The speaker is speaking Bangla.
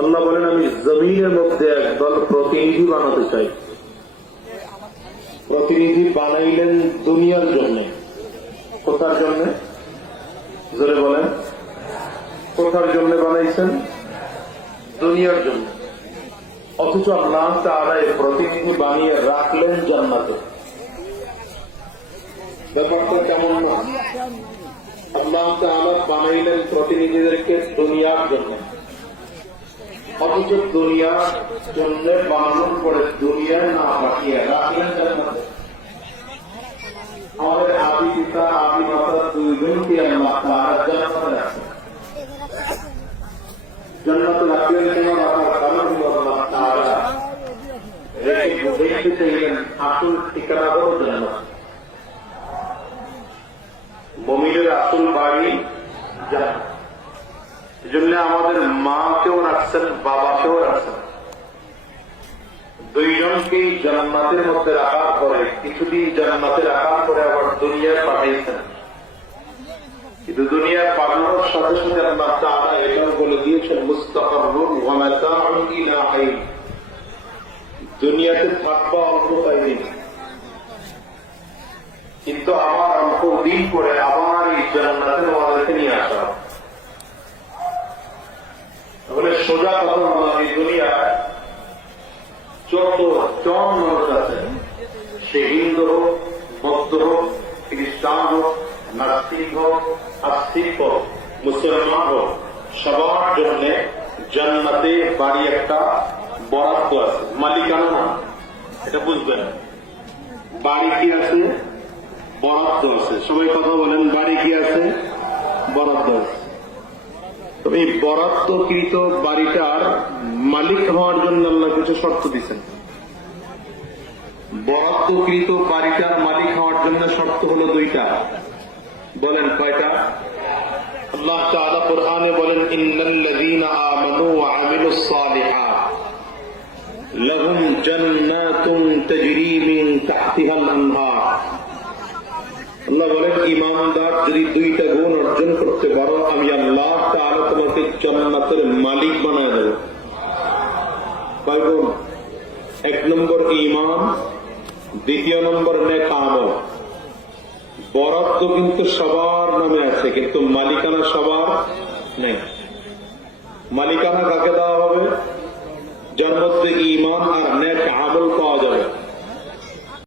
আল্লাহ বলেন আমি জমিনের মধ্যে একদল প্রতিনিধি বানাতে চাই। প্রতিনিধি বানাইলেন দুনিয়ার জন্য। কোথার জন্য? জোরে বলেন, কোথার জন্য বানাইছেন? দুনিয়ার জন্য। অথচ আল্লাহ তাআলা এই প্রতিনিধি বানিয়ে রাখলেন জান্নাতে। ব্যাপারটা কেমন না? আল্লাহ তাআলা বানাইলেন প্রতিনিধিদেরকে দুনিয়ার জন্য, অথচ দুনিয়ার জন্য বানানোর পরে দুনিয়ায় না পাঠিয়ে রাখলেন জান্নাতে। আমাদের আদি পিতা আদি মাতা দুইজনকে আল্লাহ তাআলা জান্নাতে রাখছেন। জান্নাতে রাখলেন কেন? রাখার কারণ হল আল্লাহ তাআলা রেখে দেখতে চাইলেন আসল ঠিকানা হল জান্নাত। মুমিনের আসল বাড়ি জান্নাত। এজন্য আমাদের মাকেও রাখছেন, বাবাকেও রাখছেন। দুইজনকেই জান্নাতের মধ্যে রাখার পরে কিছুদিন জান্নাতে রাখার পরে আবার দুনিয়ায় পাঠিয়েছেন। কিন্তু দুনিয়ায় পাঠানোর সাথে সাথে আল্লাহ তাআলা এটাও বলে দিয়েছেন মুস্তাকাররুন ওয়া মাতাউন ইলা হিন, দুনিয়াতে থাকবা অল্প কয়েকদিন, কিন্তু আবার অল্প দিন পরে আবার এই জান্নাতের মধ্যে নিয়ে আসা। তাহলে সোজা কথা হল এই দুনিয়ায় যত জন মানুষ আছেন, সে হিন্দু হোক, বৌদ্ধ হোক, খ্রিস্টান হোক, নাস্তিক হোক, আস্তিক হোক, মুসলমান হোক, সবার জন্য জান্নাতে বাড়ি একটা বরাদ্দ আছে, মালিকানা না। এটা বুঝবেন, বাড়ি কি আছে? বরাদ্দ আছে। সবাই কথা বলেন, বাড়ি কি আছে? বরাদ্দ আছে। তবে এই বরাদ্দকৃত বাড়িটার মালিক হওয়ার জন্য আল্লাহ কিছু শর্ত দিচ্ছেন। বরাদ্দকৃত বাড়িটার মালিক হওয়ার জন্য শর্ত হলো দুইটা। বলেন কয়টা? আল্লাহ তাআলা কুরআনে বলেন ইন্নাল্লাযীনা আমানু ওয়া আমিলুস সালিহাত লাহুম জান্নাতুন তাজরি মিন তাহতিহাল আনহার। আল্লাহ বলেন ঈমানদার যদি দুইটা গুণ অর্জন করতে পারো, আমি আল্লাহ তাআলা তোমাকে জান্নাতের মালিক বানায় দেব। কয় গুণ? এক নম্বর ঈমান, দ্বিতীয় নম্বর নেক আমল। বরাদ্দ কিন্তু সবার নামে আছে, কিন্তু মালিকানা সবার নেই। মালিকানা কাকে দেওয়া হবে? যার মধ্যে ঈমান আর নেক আমল পাওয়া যাবে।